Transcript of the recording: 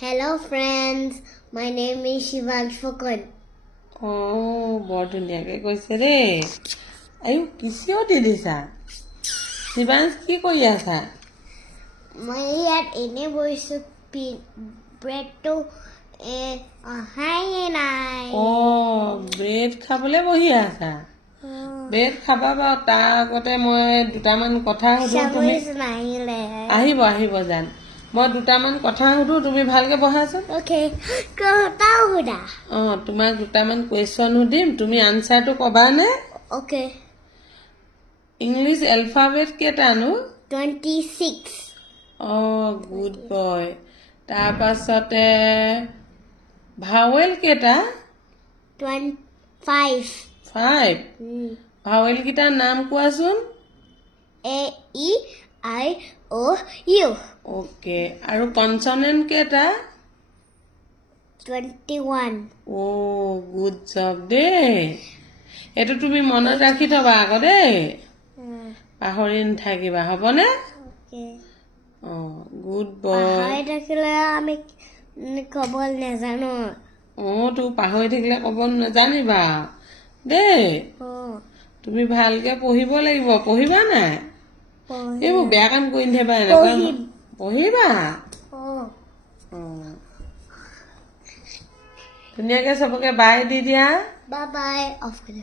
Hello friends, my name is Shivansh Fakun. বৰ ধুনীয়াকে কৈছে দেই আয়ো কিচিও দি দিছা শিৱাংশ কি কৰি আছা মই ইয়াত এনে বহিছোঁ ব্ৰেডটো অহাই নাই ব্ৰেড খাবলৈ বহি আছা ব্ৰেড খাবা বাৰু তাৰ আগতে মই দুটামান কথা সুধো তুমি নাহিলে আহিব আহিব জান মই দুটামান কথা সুধো তুমি ভালকে বহাচোন অ'কে কথাও সুধা তোমাক দুটামান কুৱেশ্যন সুধিম তুমি আনচাৰটো ক'বানে অ'কে ইংলিছ এলফাবেট কেইটানো 26 গুড বয় তাৰপাছতে ভাৱেল কেইটা 25 5 ভাৱেল কেইটাৰ নাম কোৱাচোন A-E-I-O-U অ'কে আৰু কনচনেণ্ট কেইটা 21 গুড জব দেই এইটো তুমি মনত ৰাখি থবা আকৌ দেই পাহৰি নাথাকিবা হ'বনে গুড বয় পাহৰি থাকিলে আমি ক'ব নাজানো তোৰ পাহৰি থাকিলে ক'ব নাজানিবা দেই তুমি ভালকে পঢ়িব লাগিব পঢ়িবা নাই এইবোৰ বেয়া কাম কৰি নাথাকিবা এনেকুৱা পঢ়িবা ধুনীয়াকে চবকে বাই দি দিয়া বাই বাই অফ কৰি